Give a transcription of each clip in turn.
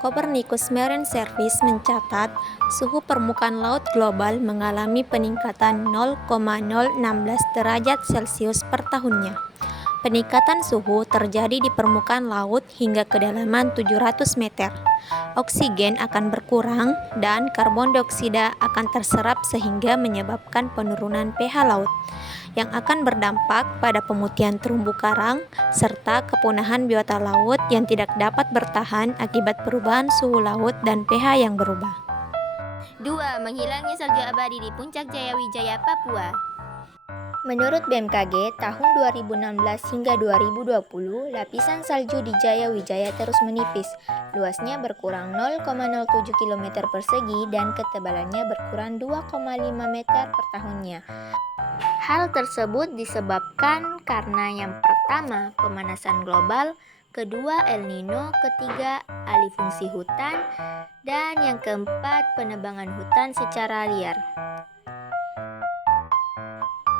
Copernicus Marine Service mencatat suhu permukaan laut global mengalami peningkatan 0,016 derajat Celcius per tahunnya. Peningkatan suhu terjadi di permukaan laut hingga kedalaman 700 meter. Oksigen akan berkurang dan karbon dioksida akan terserap sehingga menyebabkan penurunan pH laut yang akan berdampak pada pemutihan terumbu karang serta kepunahan biota laut yang tidak dapat bertahan akibat perubahan suhu laut dan pH yang berubah. 2. Menghilangnya salju abadi di Puncak Jayawijaya, Papua. Menurut BMKG, tahun 2016 hingga 2020, lapisan salju di Jayawijaya terus menipis. Luasnya berkurang 0,07 km persegi dan ketebalannya berkurang 2,5 meter per tahunnya. Hal tersebut disebabkan karena yang pertama, pemanasan global, kedua, El Nino, ketiga, alih fungsi hutan, dan yang keempat, penebangan hutan secara liar.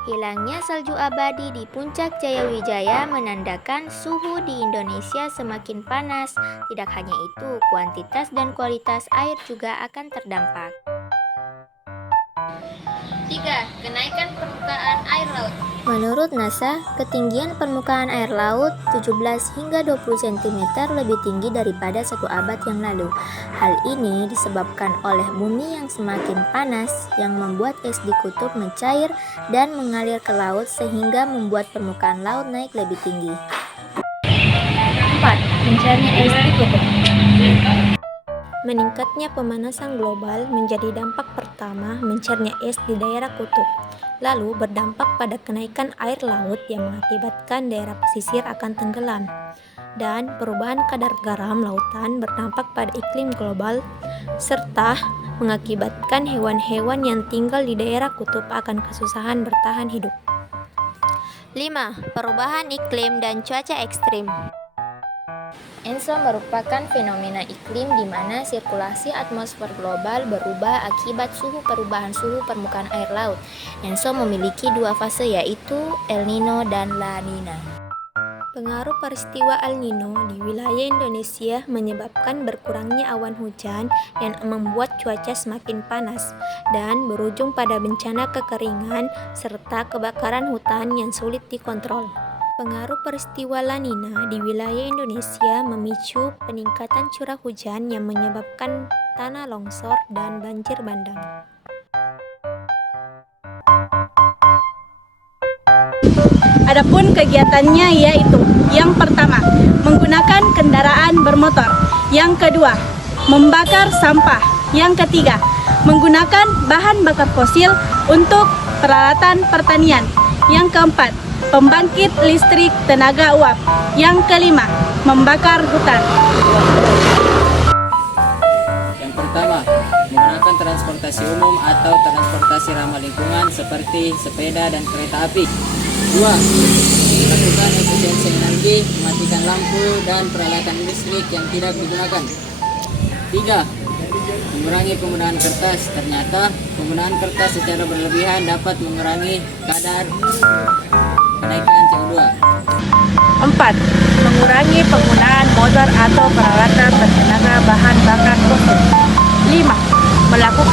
Hilangnya salju abadi di Puncak Jayawijaya menandakan suhu di Indonesia semakin panas. Tidak hanya itu, kuantitas dan kualitas air juga akan terdampak. 3. Kenaikan permukaan air laut. Menurut NASA, ketinggian permukaan air laut 17 hingga 20 cm lebih tinggi daripada 1 abad yang lalu. Hal ini disebabkan oleh bumi yang semakin panas yang membuat es di kutub mencair dan mengalir ke laut sehingga membuat permukaan laut naik lebih tinggi. 4. Mencairnya es di kutub. Meningkatnya pemanasan global menjadi dampak pertama mencairnya es di daerah kutub, lalu berdampak pada kenaikan air laut yang mengakibatkan daerah pesisir akan tenggelam, dan perubahan kadar garam lautan berdampak pada iklim global, serta mengakibatkan hewan-hewan yang tinggal di daerah kutub akan kesusahan bertahan hidup. 5. Perubahan iklim dan cuaca ekstrim. El Niño merupakan fenomena iklim di mana sirkulasi atmosfer global berubah akibat perubahan suhu permukaan air laut. El Niño memiliki 2 fase, yaitu El Nino dan La Nina. Pengaruh peristiwa El Nino di wilayah Indonesia menyebabkan berkurangnya awan hujan yang membuat cuaca semakin panas dan berujung pada bencana kekeringan serta kebakaran hutan yang sulit dikontrol. Pengaruh peristiwa La Nina di wilayah Indonesia memicu peningkatan curah hujan yang menyebabkan tanah longsor dan banjir bandang. Adapun kegiatannya yaitu yang pertama, menggunakan kendaraan bermotor. Yang kedua, membakar sampah. Yang ketiga, menggunakan bahan bakar fosil untuk peralatan pertanian. Yang keempat, pembangkit listrik tenaga uap. Yang kelima, membakar hutan. Yang pertama, menggunakan transportasi umum atau transportasi ramah lingkungan seperti sepeda dan kereta api. 2. Melakukan efisiensi energi, mematikan lampu dan peralatan listrik yang tidak digunakan. 3. Mengurangi penggunaan kertas. Ternyata penggunaan kertas secara berlebihan dapat mengurangi kadar kenaikan CO2. 4. Mengurangi penggunaan motor atau peralatan bertenaga bahan bakar fosil. 5. Melakukan